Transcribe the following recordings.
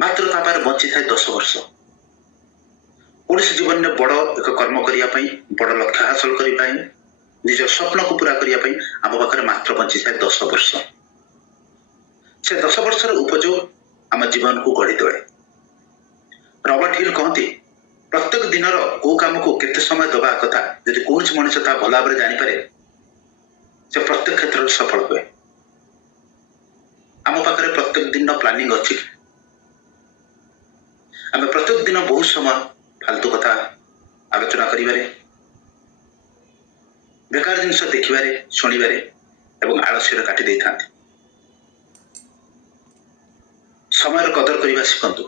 मात्र तापार बंची थाए 10 वर्ष कौन जीवन में बड़ एक कर्म करने बड़ लक्ष्य हासिल करने निज स्वप्न को पूरा करने आम पाखे मात्र बंची थाए 10 वर्ष से 10 वर्ष उपयोग आम जीवन को गढ़ी तोड़े। रॉबर्ट हिल कहते प्रत्येक दिन को काम को केते समय दबा कथा यदि कौन मनुष्य ता भल भाव जानीपे से प्रत्येक क्षेत्र में सफल हुए। आम पाखे प्रत्येक दिन प्लानिंग अच्छी आम प्रत्येक दिन बहुत समय फालतू कथा आलोचना करिबारे बेकार जिनस देखिबारे शुणिबारे एवं आलस्य काटी दे था। समय कदर करने शिखु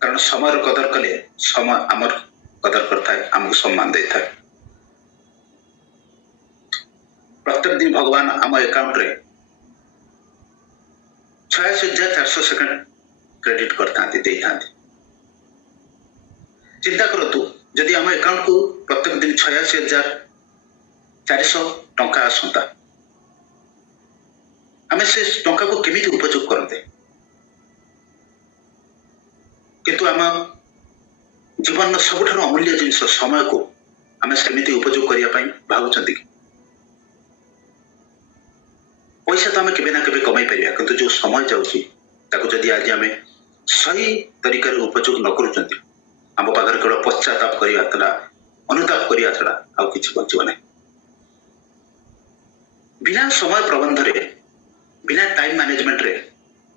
कारण समय कदर कले समय आमर कदर करता है आमको सम्मान देता है। प्रत्येक दिन भगवान आम अकाउंट रे 86,400 सेकंड क्रेडिट करता चिंता करतु जदि आम अकाउंट को प्रत्येक दिन 86,400 टंका आसंता आम से टंका को केमिति उपयोग करते किंतु आम जीवन सबुठ अमूल्य जिनस समय को आम सेमिति उपयोग करने भावुं पैसा तो आम के कमाई पार किंतु जो समय जाऊँगी आज आम सही तरीका उपयोग न कर आम पाखे केवल पश्चाताप करने छड़ा अनुताप करने छड़ा आउ कि बचो ना। बिना समय प्रबंध रे बिना टाइम मैनेजमेंट रे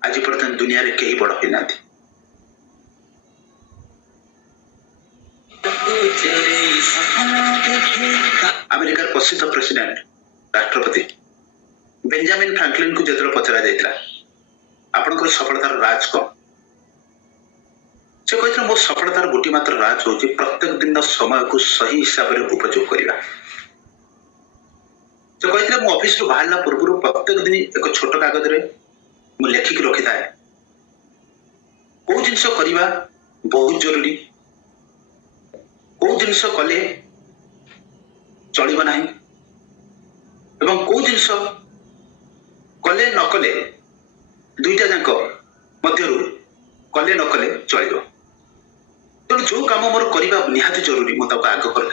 आज पर्यटन दुनिया रे कहीं बड़ होना। अमेरिकार प्रसिद्ध प्रेसिडेंट राष्ट्रपति बेंजामिन फ्रैंकलिन को जो पचरा जाता आपंकर सफलतार राज कौन से कहते मो सफलतार गोटे मात्र राज हूँ प्रत्येक दिन समय को सही हिसाब से उपयोग करने। से कहते मो ऑफिस रू बाहर पूर्व प्रत्येक दिन एक छोट कागज रे मु लेखिक रखी थाए कौ जिनस करवा बहुत जरूरी कौ जिनस कले चलिबा नाही एवं कौ जिनस कले न कले दुईटा जाक मध्यरु कले न कले चलिबो। तेणु जो काम मोर करवा निहाती जरूरी मुझे आग कर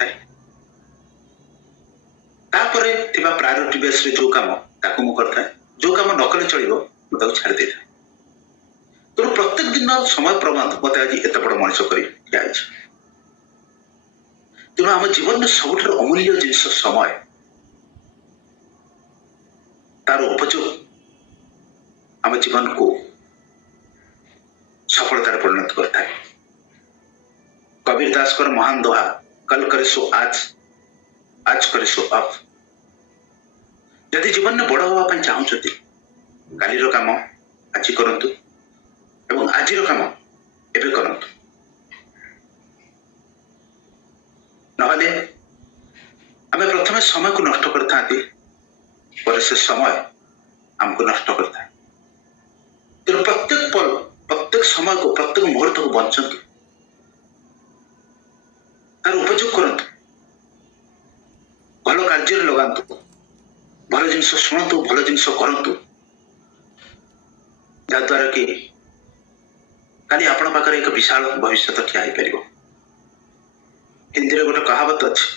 प्रायोरिटी बेस जो काम ताकू मु करता जो काम न कले चलो मुझे छाड़ दे था। तेणु प्रत्येक दिन समय प्रबंध मत आज एत बड़ मनीष कर तेणु आम जीवन में सबुठ अमूल्य जिनस समय तार उपयोग आम जीवन को सफलतार परिणत करता है। कबीर दास कर महान दोहा कल करे सो आज आज करे सो अब। यदि जीवन में बड़ हाँवाई चाहते कालीर काम आज करंतु एवं आजिर काम एबे करंतु नहले आमे प्रथमे समय को नष्ट करता पर से समय हमको नष्ट करता है। तो प्रत्येक पल प्रत्येक समय को प्रत्येक मुहूर्त को बंचतु तार उपयोग करंतु भल कार्य लगातु भल जिनस शुणु भल जिनस करंतु जहाद्वारा कि काली आपण पाखरे एक विशाल भविष्य ठिया पार। हिंदी में गोटे कहावत अच्छी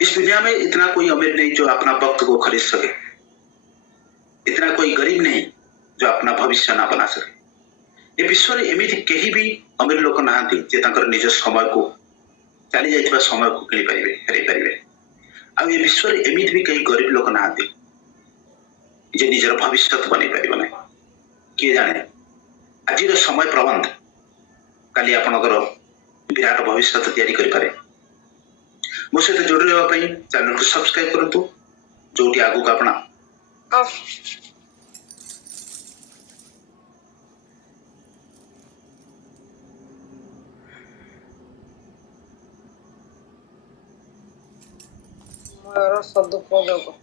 इस दुनिया में इतना कोई अमीर नहीं जो अपना वक्त को खरीद सके इतना कोई गरीब नहीं जो अपना भविष्य ना बना सके। ये विश्व में एमती कहीं भी अमीर लोक ना निज समय को चली जाइए समय को किणी पारे हर पारे आ विश्व में एमती भी कहीं गरीब लोक ना निजर भविष्य बन पार ना किए जाने आज समय प्रबंध काली आपणकर विराट भविष्य तैयारी करें। मो सहित जोड़ी रही चैनल को सब्सक्राइब करूँ जो आगू का अपना सदुपयोग